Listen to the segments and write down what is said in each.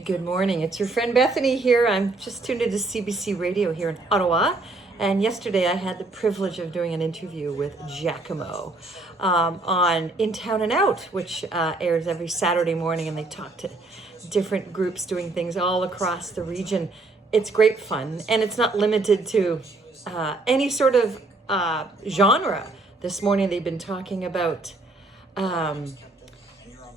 Good morning. It's your friend Bethany here. I'm just tuned into CBC Radio here in Ottawa. And yesterday I had the privilege of doing an interview with Giacomo on In Town and Out, which airs every Saturday morning. And they talk to different groups doing things all across the region. It's great fun. And it's not limited to any sort of genre. This morning they've been talking about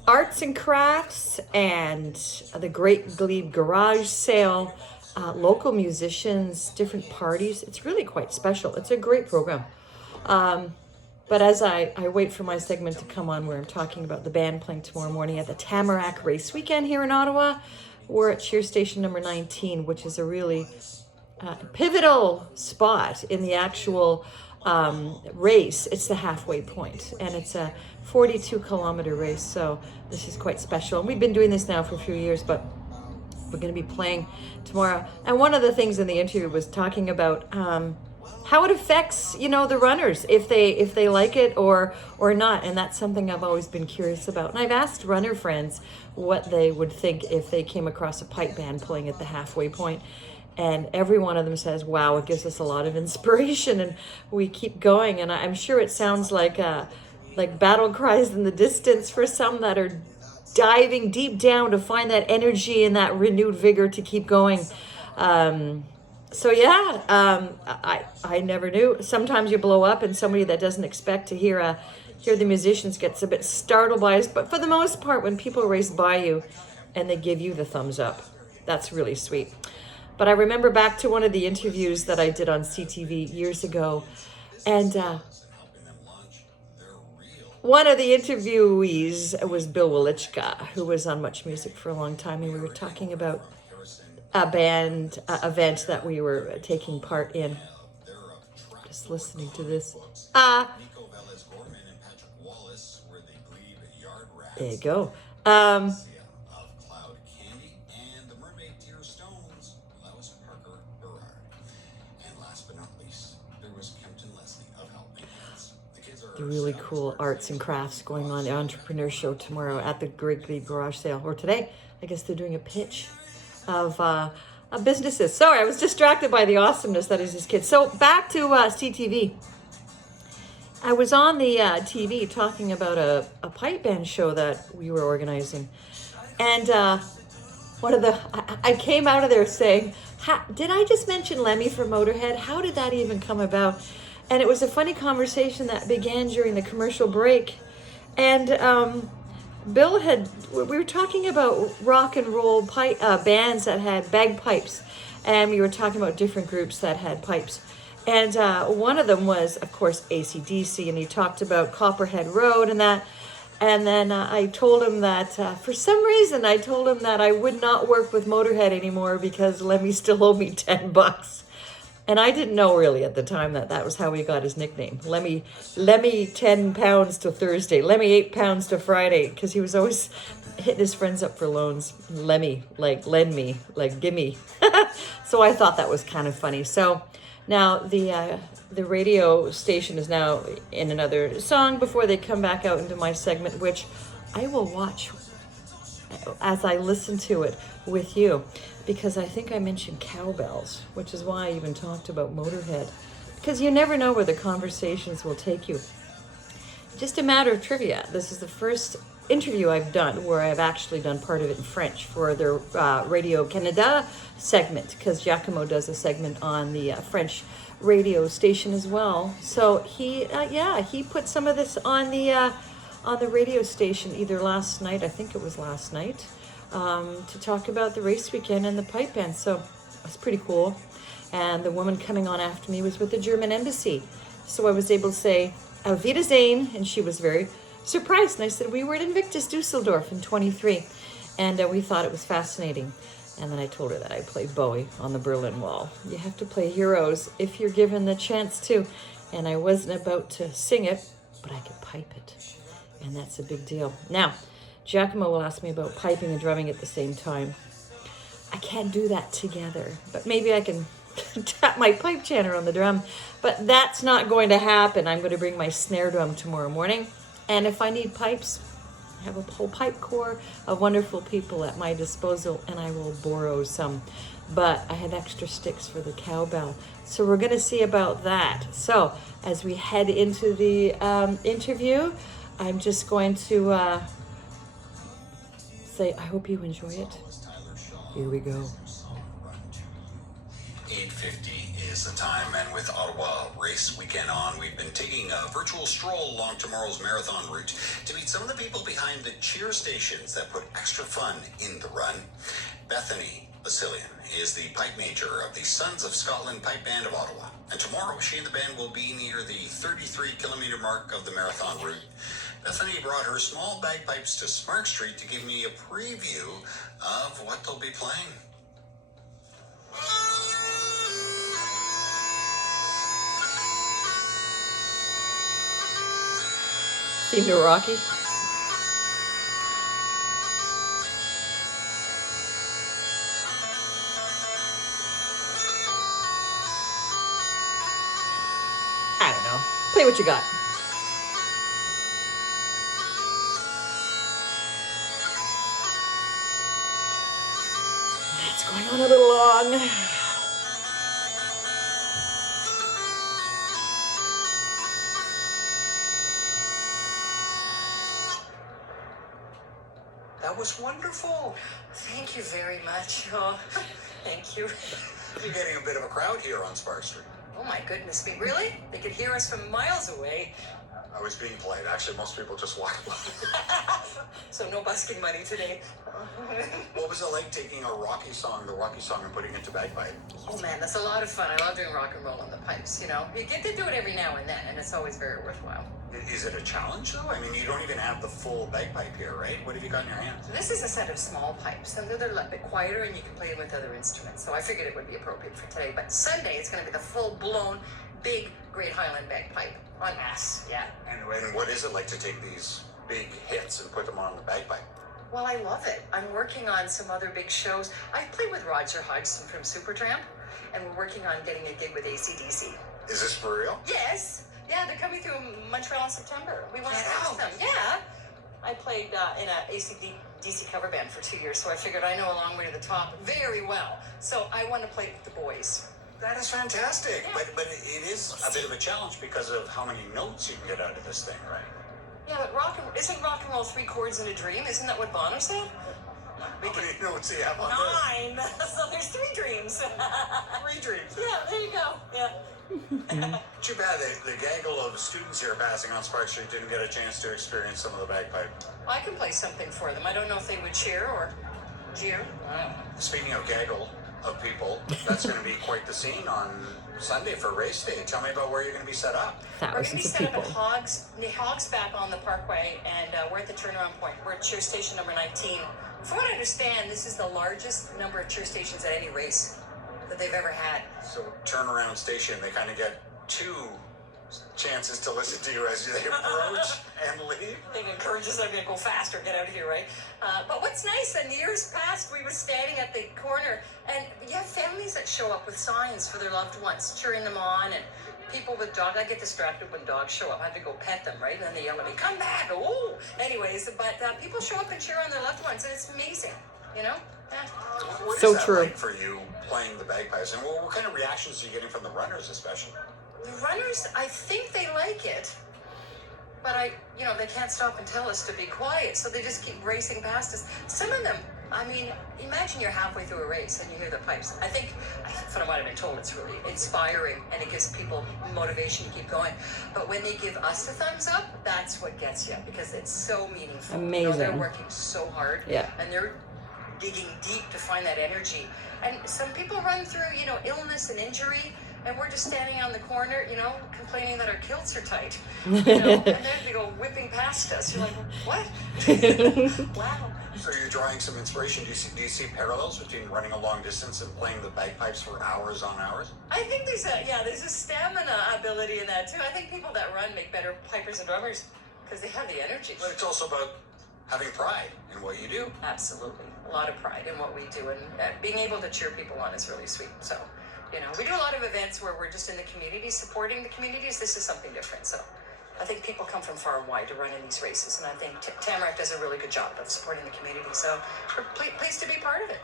arts and crafts and the Great Glebe Garage Sale, local musicians, different parties. It's really quite special. It's a great program. But as I wait for my segment to come on where I'm talking about the band playing tomorrow morning at the Tamarack Race Weekend here in Ottawa, we're at cheer station number 19, which is a really pivotal spot in the actual race. It's the halfway point, and it's a 42-kilometer race, so this is quite special. And we've been doing this now for a few years, but we're going to be playing tomorrow. And one of the things in the interview was talking about how it affects, the runners, if they like it or not. And that's something I've always been curious about. And I've asked runner friends what they would think if they came across a pipe band playing at the halfway point. And every one of them says, wow, it gives us a lot of inspiration and we keep going. And I'm sure it sounds like battle cries in the distance for some that are diving deep down to find that energy and that renewed vigor to keep going. I never knew. Sometimes you blow up and somebody that doesn't expect to hear the musicians gets a bit startled by us. But for the most part, when people race by you and they give you the thumbs up, that's really sweet. But I remember back to one of the interviews that I did on CTV years ago, and one of the interviewees was Bill Welichka, who was on Much Music for a long time, and we were talking about a band event that we were taking part in. Just listening to this. There you go. The really cool arts and crafts going on, the entrepreneur show tomorrow at the Great Glebe Garage Sale, or today. I guess they're doing a pitch of businesses. Sorry, I was distracted by the awesomeness that is this kid. So back to CTV. I was on the TV talking about a pipe band show that we were organizing, and I came out of there saying, did I just mention Lemmy from Motörhead? How did that even come about? And it was a funny conversation that began during the commercial break. And we were talking about rock and roll bands that had bagpipes. And we were talking about different groups that had pipes. And one of them was, of course, ACDC. And he talked about Copperhead Road and that. And then I told him that for some reason, I told him that I would not work with Motörhead anymore because Lemmy still owed me $10. And I didn't know really at the time that was how he got his nickname. Lemmy 10 pounds to Thursday. Lemmy 8 pounds to Friday. Because he was always hitting his friends up for loans. Lemmy, like lend me, like gimme. So I thought that was kind of funny. So now the radio station is now in another song before they come back out into my segment, which I will watch as I listen to it with you, because I think I mentioned cowbells, which is why I even talked about Motörhead, because you never know where the conversations will take you. Just a matter of trivia, this is the first interview I've done where I've actually done part of it in French for their Radio Canada segment, because Giacomo does a segment on the French radio station as well. So he put some of this on the radio station either last night, I think it was last night, to talk about the race weekend and the pipe band. So it's pretty cool. And the woman coming on after me was with the German embassy. So I was able to say, Auf Wiedersehen, and she was very surprised. And I said, we were at Invictus Dusseldorf in 23. And we thought it was fascinating. And then I told her that I played Bowie on the Berlin Wall. You have to play heroes if you're given the chance to. And I wasn't about to sing it, but I could pipe it. And that's a big deal. Now, Giacomo will ask me about piping and drumming at the same time. I can't do that together, but maybe I can tap my pipe chanter on the drum. But that's not going to happen. I'm going to bring my snare drum tomorrow morning. And if I need pipes, have a whole pipe corps of wonderful people at my disposal, and I will borrow some. But I have extra sticks for the cowbell. So we're going to see about that. So as we head into the interview, I'm just going to say I hope you enjoy it. Here we go. 8:50 is the time, and with Ottawa race weekend on, we've been taking a virtual stroll along tomorrow's marathon route to meet some of the people behind the cheer stations that put extra fun in the run. Bethany Basilian is the pipe major of the Sons of Scotland Pipe Band of Ottawa, and tomorrow she and the band will be near the 33-kilometer mark of the marathon route. Bethany brought her small bagpipes to Spark Street to give me a preview of what they'll be playing. Seemed rocky. I don't know. Play what you got. It's going on a little long. That was wonderful. Thank you very much. Oh, thank you. You're getting a bit of a crowd here on Spark Street. Oh my goodness me, really? They could hear us from miles away. I was being polite. Actually, most people just walk by. So no busking money today. What was it like taking a Rocky song, the Rocky song, and putting it to bagpipe? Oh man, that's a lot of fun. I love doing rock and roll on the pipes, you know. You get to do it every now and then, and it's always very worthwhile. Is it a challenge, though? I mean, you don't even have the full bagpipe here, right? What have you got in your hands? This is a set of small pipes, and they're a bit quieter, and you can play them with other instruments. So I figured it would be appropriate for today. But Sunday, it's going to be the full-blown, big Great Highland bagpipe en masse, yeah. And what is it like to take these big hits and put them on the bagpipe? Well, I love it. I'm working on some other big shows. I played with Hodgson from Supertramp, and we're working on getting a gig with ACDC. Is this for real? Yes. Yeah, they're coming through Montreal in September. We want to watch them. Yeah. I played in an ACDC cover band for 2 years, so I figured I know a long way to the top very well. So I want to play with the boys. That is fantastic. Yeah. But it is a bit of a challenge because of how many notes you can get out of this thing, right? Yeah, but isn't rock and roll 3 chords in a dream? Isn't that what Bono said? How many notes do you have on this? 9. So there's 3 dreams. 3 dreams. Yeah, there you go. Yeah. Too bad the gaggle of students here passing on Spark Street didn't get a chance to experience some of the bagpipe. Well, I can play something for them. I don't know if they would cheer or jeer. I don't know. Speaking of gaggle of people, that's going to be quite the scene on Sunday for race day. Tell me about where you're going to be set up. We're going to be Thousands of set up people. at Hogs back on the Parkway, and we're at the turnaround point. We're at cheer station number 19. From what I understand, this is the largest number of cheer stations at any race that they've ever had. So turnaround station, they kind of get 2 chances to listen to you as they approach and leave. I think it encourages them to go faster, get out of here, right? But what's nice, in years past, we were standing at the corner, and you have families that show up with signs for their loved ones, cheering them on, and people with dogs. I get distracted when dogs show up. I have to go pet them, right? And then they yell at me, come back, oh! Anyways, but people show up and cheer on their loved ones, and it's amazing, you know? Yeah. What So is that true. like for you playing the bagpipes? And what kind of reactions are you getting from the runners, especially? The runners, I think they like it, but they can't stop and tell us to be quiet, so they just keep racing past us. Some of them, I mean, imagine you're halfway through a race and you hear the pipes. I think, from what I've been told, it's really inspiring and it gives people motivation to keep going. But when they give us a thumbs up, that's what gets you, because it's so meaningful. You know, they're Amazing. working so hard, Yeah. and they're digging deep to find that energy. And some people run through, illness and injury, and we're just standing on the corner, complaining that our kilts are tight, and then they go whipping past us. You're like, what? Wow. So you're drawing some inspiration. Do you see parallels between running a long distance and playing the bagpipes for hours on hours? I think there's a stamina ability in that too. I think people that run make better pipers and drummers because they have the energy. But it's also about having pride in what you do. Absolutely. A lot of pride in what we do, and being able to cheer people on is really sweet. So, we do a lot of events where we're just in the community, supporting the communities. This is something different. So, I think people come from far and wide to run in these races, and I think Tamarack does a really good job of supporting the community. So we're pleased to be part of it.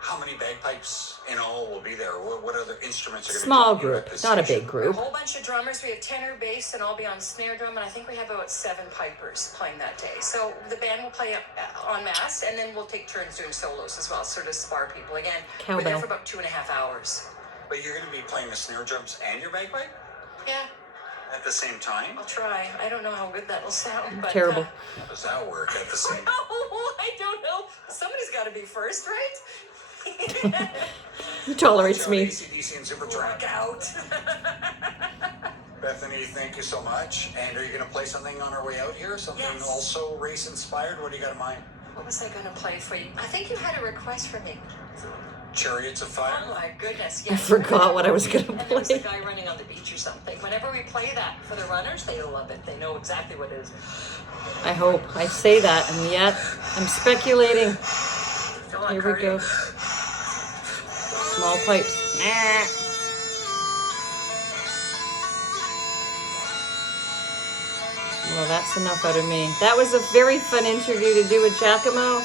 How many bagpipes in all will be there? What other instruments are going to be Small joining you at group, this not a station? big A group. whole bunch of drummers. We have tenor, bass, and I'll be on snare drum, and I think we have about 7 pipers playing that day. So the band will play en masse, and then we'll take turns doing solos as well, sort of spar people. Again, we're there Cowbell. for about 2.5 hours. But you're going to be playing the snare drums and your bagpipe Yeah, at the same time? I'll try. I don't know how good that'll sound, but Terrible. How does that work at the same time? Oh, I don't know. Somebody's got to be first, right? He tolerates me. ACDC and Supertramp. Look out. Bethany, thank you so much. And are you going to play something on our way out here? Something Yes. also race inspired? What do you got in mind? What was I going to play for you? I think you had a request for me. Chariots of Fire? Oh my goodness, I yes. forgot what I was going to And there was a play. guy running on the beach or something. Whenever we play that for the runners, they love it. They know exactly what it is. I hope. I say that, and yet I'm speculating. Go on, Here we cardio. go. Small pipes. Well, that's enough out of me. That was a very fun interview to do with Giacomo.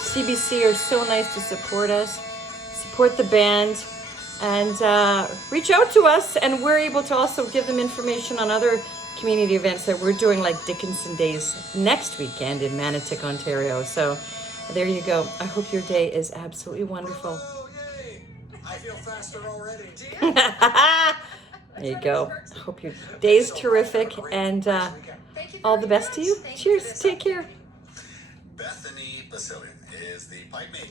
CBC are so nice to support us, support the band, and reach out to us. And we're able to also give them information on other community events that we're doing, like Dickinson Days next weekend in Manotick, Ontario. So there you go. I hope your day is absolutely wonderful. Oh, yay! I feel faster already. There you go. I hope your day's terrific, and Thank you all very the best to much. you. Thank you for Cheers. this Take care. Bethany Basilian is the pipe major.